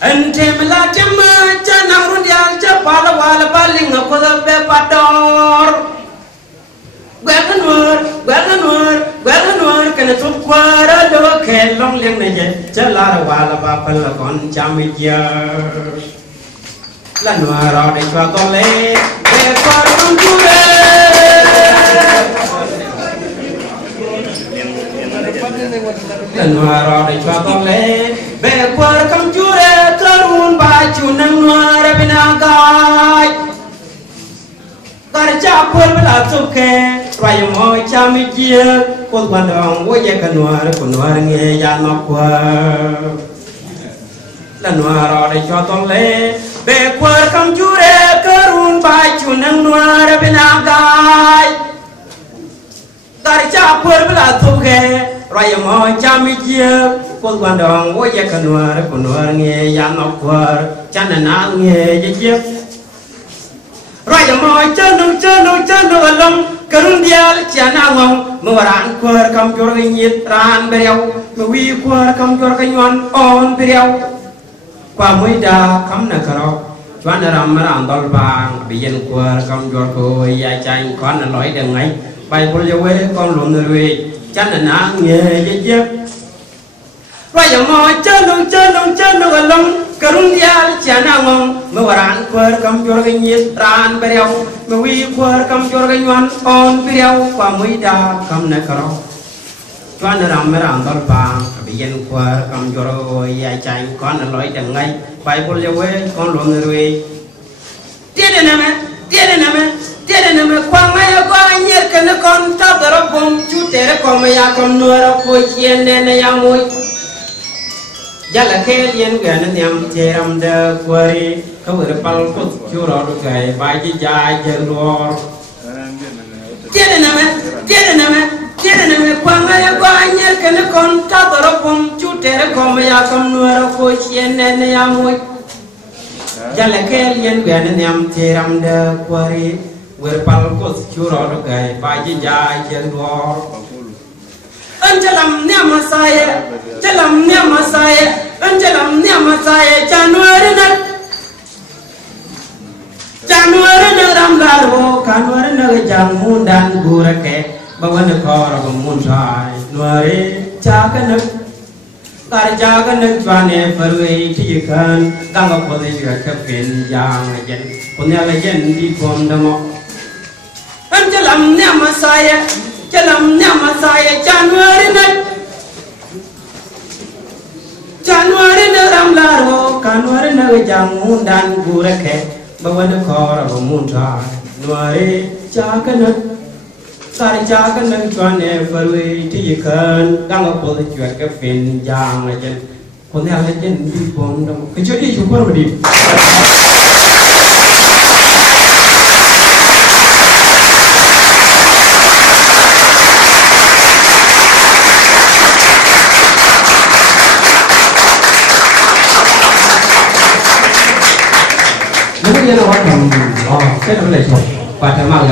anh thêm là chấm cha nang run yang cha pala wala paling ngako da be pador gwen nur kana tu kwara do ke long leng ne je cha la wala ba pal kon chamia la nuar ro de chwa to le be par kun jure la nuar ro de chwa to le be par kam jure karun ba chu nang nuar binagai karja pol bela tuke rai mo chamia ko bandong wo ye kanuar nge ya no kwa la nuar ro de chwa to le be kwar kam jure karun bai chunang nuar binagai karja pur bela tuke rai mo chamia ko bandong wo ye kanuar nge ya no kwa chanana nge ye rai mo chanu alam karun dial chana ngong moran kwar kam jor ngit ran bereu wi kwar kam jor kanyon on bereu qua mới đa cắm nè caro choan nè ram ram dol bang biên qua cắm giọt coi ya chanh con nè lối đường ấy bay bol yo we con lùn rồi chăn nè nang nghe ye rồi giờ mò chân nó lông karun dia chana ngong moran qua cắm giọt cái nhiệt ran bereu wi qua cắm giọt cái nyon on bereu qua mới đa cắm nè caro choan ram dol bang biên qua cắm giọt coi ya chanh con nè lối đường ấy bay bol yo we con lùn rồi tiết nè mẹ quang ngay quang nhiệt cái nó con tao đó bông chú trẻ con mày ya con nuôi nó phơi chiên nên này ya mui giờ là cái liên gần nó nhầm chế ram đờ quay không được bao phút chú rõ được cái bài chỉ dài chân rồi tiết nè mẹ quang ngay quang nhiệt cái nó con tao đó bông chú trẻ con mày ya con nuôi nó phơi chiên nên này ya mui giờ là cái liên gần nó nhầm chế ram đờ quay vừa bao phút chú rõ được cái bài chỉ dài chân rồi anh cho làm niệm mà sai anh cho làm niệm mà sai cha nuôi nó ram la ro cả nuôi nó cái chàng muôn đàn gura kẹt bao nhiêu kho rồi muôn sai nuôi cha cái nước karja cái nước cho nên phải chỉ cần đang có cái gì cái phiền giang này dân còn nhà là dân đi cùng đâu mà anh cho làm niệm mà sai cha nuôi nó ram la ro cả nuôi nó cái chàng muôn đàn gura kẹt bao nhiêu kho rồi muôn sai nuôi cha cái nước karja cái nước cho nên phải chỉ cần đang có cái phiền giang này dân còn nhà là dân đi cùng đâu cái chỗ đi chụp qua đi nó là hoạt động cái nó lại chụp và thầm mạo